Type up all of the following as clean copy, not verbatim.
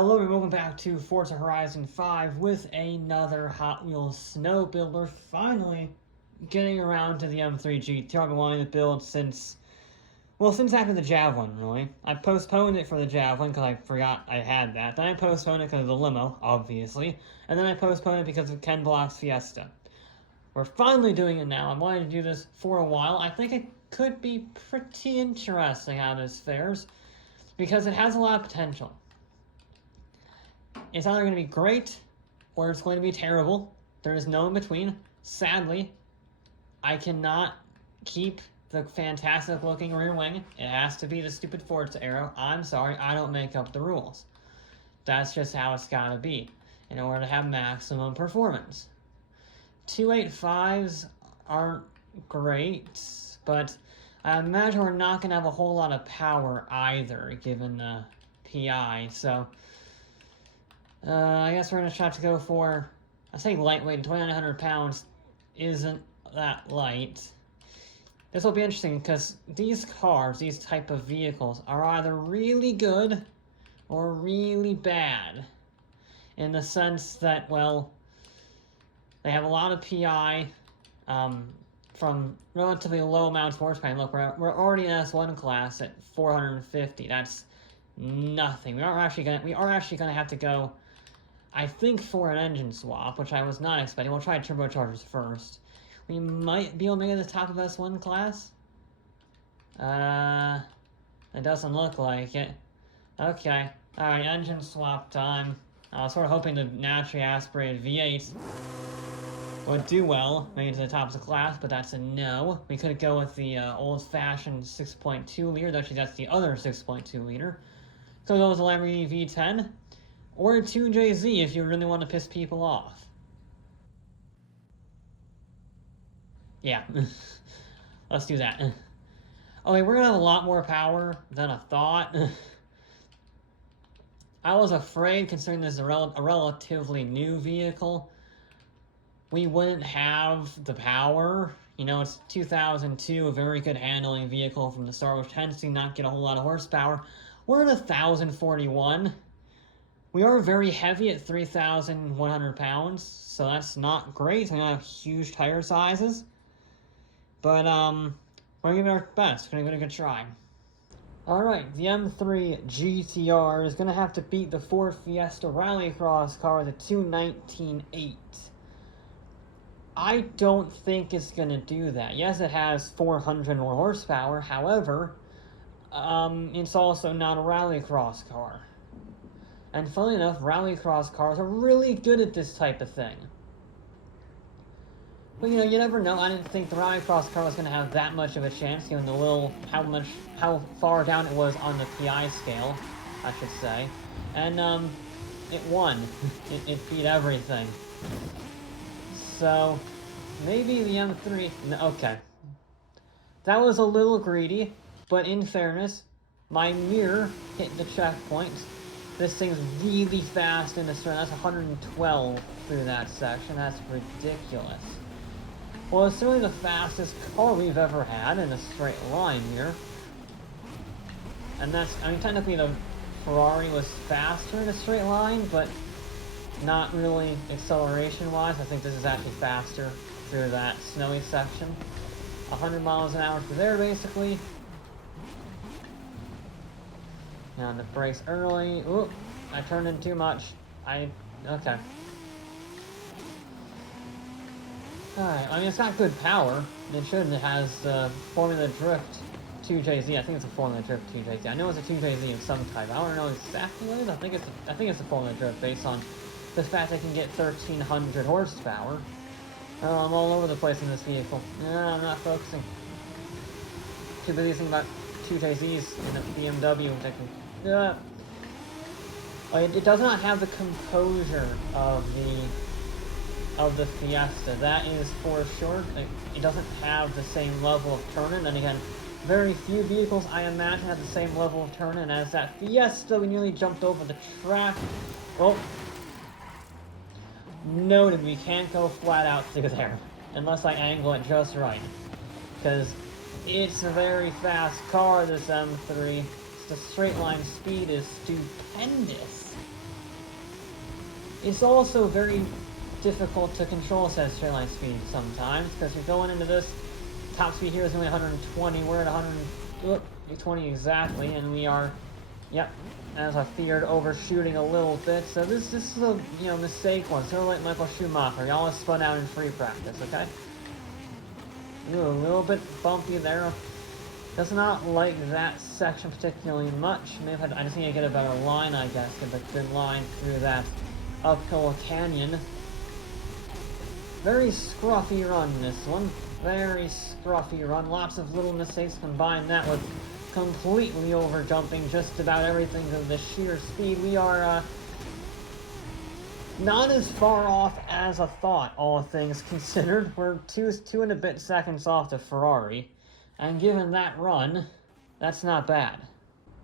Hello and welcome back to Forza Horizon 5 with another Hot Wheels snow builder. Finally getting around to the M3 GTR. I've been wanting to build since after the Javelin, really. I postponed it for the Javelin because I forgot I had that. Then I postponed it because of the limo, obviously. And then I postponed it because of Ken Block's Fiesta. We're finally doing it now. I wanted to do this for a while. I think it could be pretty interesting how this fares because it has a lot of potential. It's either going to be great or it's going to be terrible. There is no in between. Sadly, I cannot keep the fantastic looking rear wing. It has to be the stupid Forza arrow. I'm sorry, I don't make up the rules. That's just how it's got to be in order to have maximum performance. 285s aren't great, but I imagine we're not going to have a whole lot of power either, given the PI, so I guess we're going to try to go for, I say lightweight, 2,900 pounds isn't that light. This will be interesting because these cars, these type of vehicles, are either really good or really bad. In the sense that, well, they have a lot of PI from relatively low amounts of horsepower. Look, we're already in S1 class at 450. That's nothing. We are actually gonna have to go, I think, for an engine swap, which I was not expecting. We'll try turbochargers first. We might be able to make it to the top of S1 class. It doesn't look like it. Okay. Alright, engine swap time. I was sort of hoping the naturally aspirated V8 would do well, make it to the top of the class, but that's a no. We could go with the old-fashioned 6.2 liter, actually that's the other 6.2 liter. Could go with the Lamborghini V10. Or a 2JZ if you really want to piss people off. Yeah, let's do that. Okay, we're gonna have a lot more power than I thought. I was afraid, considering this is a relatively new vehicle, we wouldn't have the power. You know, it's 2002, a very good handling vehicle from the start, which tends to not get a whole lot of horsepower. We're at 1,041. We are very heavy at 3,100 pounds, so that's not great. We don't have huge tire sizes. But, we're gonna give it our best. We're gonna give it a good try. Alright, the M3 GTR is gonna have to beat the Ford Fiesta Rallycross car, the 219.8. I don't think it's gonna do that. Yes, it has 400 more horsepower, however, it's also not a rallycross car. And funnily enough, rallycross cars are really good at this type of thing. But, you know, you never know. I didn't think the rallycross car was going to have that much of a chance, given the how far down it was on the PI scale, I should say. And, it won. it beat everything. So, maybe the M3... No, okay. That was a little greedy, but in fairness, my mirror hit the checkpoint. This thing's really fast in the straight. That's 112 through that section. That's ridiculous. Well, it's certainly the fastest car we've ever had in a straight line here. And that's, I mean, technically the Ferrari was faster in a straight line, but not really acceleration-wise. I think this is actually faster through that snowy section. 100 miles an hour through there, basically. Now the brakes early. Ooh, I turned in too much. Okay. Alright, I mean, it's got good power. It should. It has the Formula Drift 2JZ. I think it's a Formula Drift 2JZ. I know it's a 2JZ of some type. I don't know exactly what it is. I think it's a Formula Drift based on the fact I can get 1,300 horsepower. Oh, I'm all over the place in this vehicle. No, I'm not focusing. Too busy thinking about 2JZs in a BMW, which I can... It does not have the composure of the Fiesta. That is for sure. It doesn't have the same level of turn-in. And again, very few vehicles, I imagine, have the same level of turn-in as that Fiesta. We nearly jumped over the track. Oh. Noted, we can't go flat out through there. Unless I angle it just right. Because it's a very fast car, this M3. The straight line speed is stupendous. It's also very difficult to control said straight line speed sometimes, because you're going into this, top speed here is only 120, we're at 120 exactly, and we are, yep, as I feared, overshooting a little bit, so this is a, mistake one, sort of like Michael Schumacher, he always spun out in free practice, okay? Ooh, a little bit bumpy there. Does not like that section particularly much. I just need to get a better line, I guess. Get a good line through that uphill canyon. Very scruffy run, this one. Very scruffy run. Lots of little mistakes. Combine that with completely over jumping just about everything of the sheer speed. We are not as far off as I thought, all things considered. We're two and a bit seconds off the Ferrari. And given that run, that's not bad.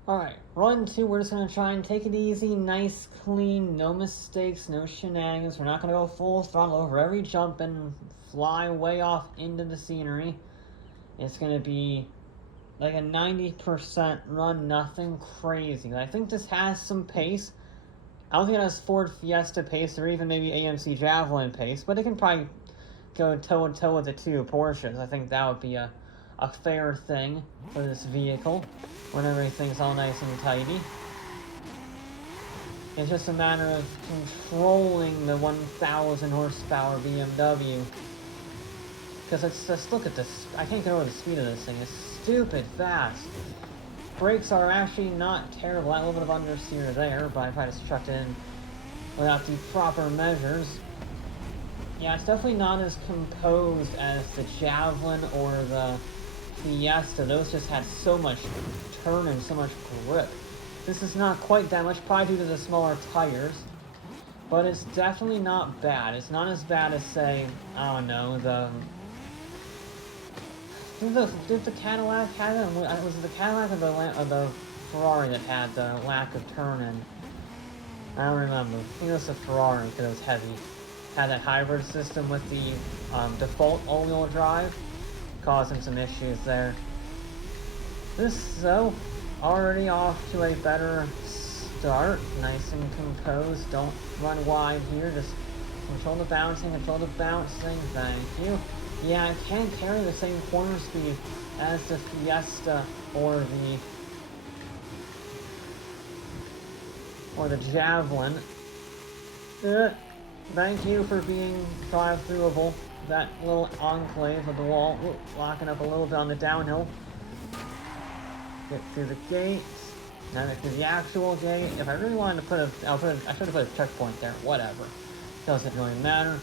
Alright, run 2, we're just going to try and take it easy, nice, clean, no mistakes, no shenanigans. We're not going to go full throttle over every jump and fly way off into the scenery. It's going to be like a 90% run, nothing crazy. I think this has some pace. I don't think it has Ford Fiesta pace or even maybe AMC Javelin pace, but it can probably go toe-to-toe with the two Porsches. I think that would be a fair thing for this vehicle when everything's all nice and tidy. It's just a matter of controlling the 1,000 horsepower BMW. Because it's just, look at this, I can't get over the speed of this thing, it's stupid fast. Brakes are actually not terrible, a little bit of understeer there, but if I just chucked it in without the proper measures. Yeah, it's definitely not as composed as the Javelin or the Fiesta. Those just had so much turn and so much grip. This is not quite that much, probably due to the smaller tires, but it's definitely not bad. It's not as bad as, say, I don't know, did the Cadillac have it? Was it the Cadillac or the Ferrari that had the lack of turn in? I don't remember. I think it was the Ferrari because it was heavy. Had that hybrid system with the default all-wheel drive, causing some issues there. This, though, already off to a better start. Nice and composed. Don't run wide here. Just control the bouncing, Thank you. Yeah, I can't carry the same corner speed as the Fiesta or the Javelin. Thank you for being drive-throughable. That little enclave of the wall, locking up a little bit on the downhill. Get through the gate. Now get through the actual gate. If I really wanted to I should have put a checkpoint there. Whatever. Doesn't really matter.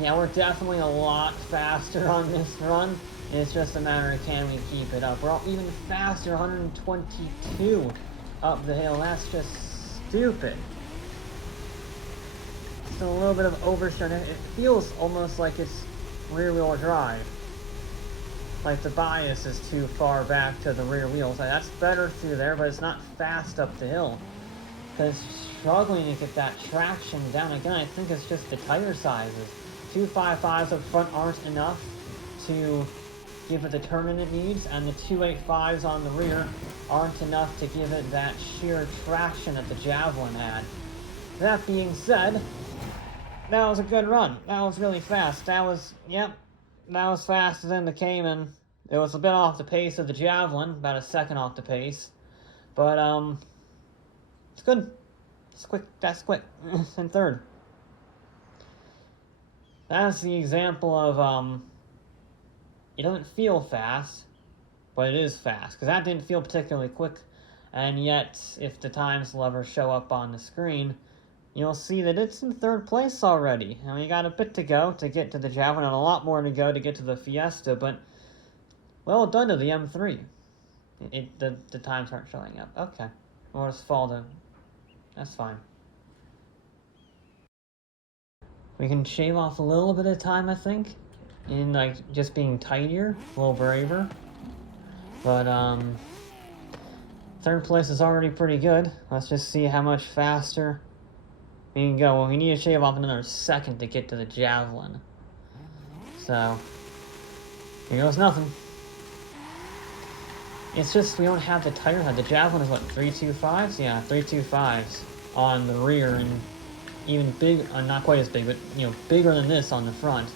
Yeah, we're definitely a lot faster on this run. It's just a matter of can we keep it up. We're even faster, 122 up the hill. That's just stupid. Just a little bit of oversteer. It feels almost like it's rear-wheel drive. Like the bias is too far back to the rear wheels. That's better through there, but it's not fast up the hill. Because struggling to get that traction down. Again, I think it's just the tire sizes. 255s up front aren't enough to give it the turn it needs, and the 285s on the rear aren't enough to give it that sheer traction that the Javelin had. That being said, that was a good run. That was really fast. That was faster than the Cayman. It was a bit off the pace of the Javelin, about a second off the pace. But, it's good. It's quick. That's quick. In third. That's the example of, it doesn't feel fast, but it is fast. Because that didn't feel particularly quick. And yet, if the times levers show up on the screen, you'll see that it's in third place already. And we got a bit to go to get to the Javelin, and a lot more to go to get to the Fiesta, but well done to the M3. The times aren't showing up. Okay. We'll just fall to... That's fine. We can shave off a little bit of time, I think, in, like, just being tidier, a little braver. But, third place is already pretty good. Let's just see how much faster we can go. Well, we need to shave off another second to get to the Javelin. So, here goes nothing. It's just we don't have the tire head. The Javelin is what, 325s? Yeah, 325s. on the rear, and even big, not quite as big, but you know, bigger than this on the front.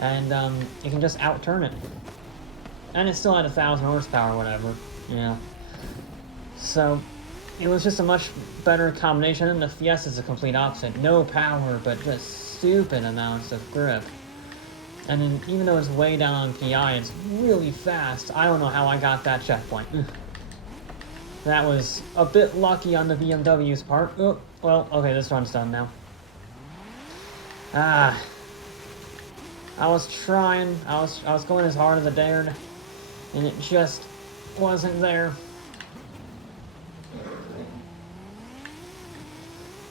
And you can just outturn it. And it still had 1,000 horsepower or whatever. Yeah. So it was just a much better combination, and the Fiesta's the complete opposite. No power, but just stupid amounts of grip. And then, even though it's way down on PI, it's really fast. I don't know how I got that checkpoint. That was a bit lucky on the BMW's part. Oh, well, okay, this run's done now. I was trying. I was going as hard as I dared, and it just wasn't there.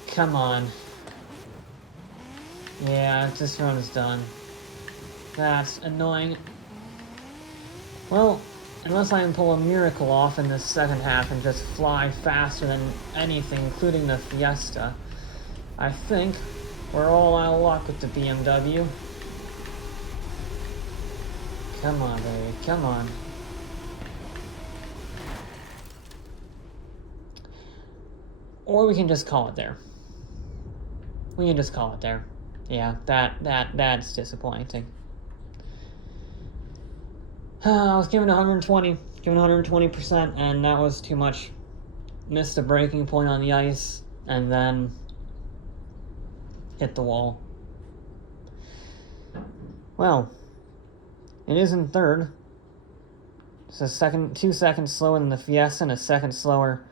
Come on. Yeah, this run is done. That's annoying. Well, unless I can pull a miracle off in the second half and just fly faster than anything, including the Fiesta, I think we're all out of luck with the BMW. Come on, baby, come on. Or we can just call it there. We can just call it there. Yeah, that's disappointing. I was given 120%, and that was too much. Missed a braking point on the ice, and then hit the wall. Well, it is in third. It's a 2 seconds slower than the Fiesta and a second slower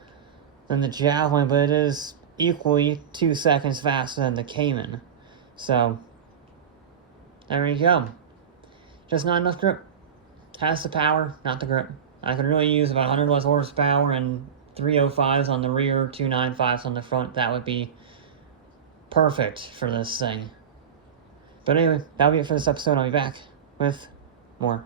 than the Javelin, but it is equally 2 seconds faster than the Cayman. So, there you go. Just not enough grip. Has the power, not the grip. I could really use about 100 less horsepower and 305s on the rear, 295s on the front. That would be perfect for this thing. But anyway, that'll be it for this episode. I'll be back with more.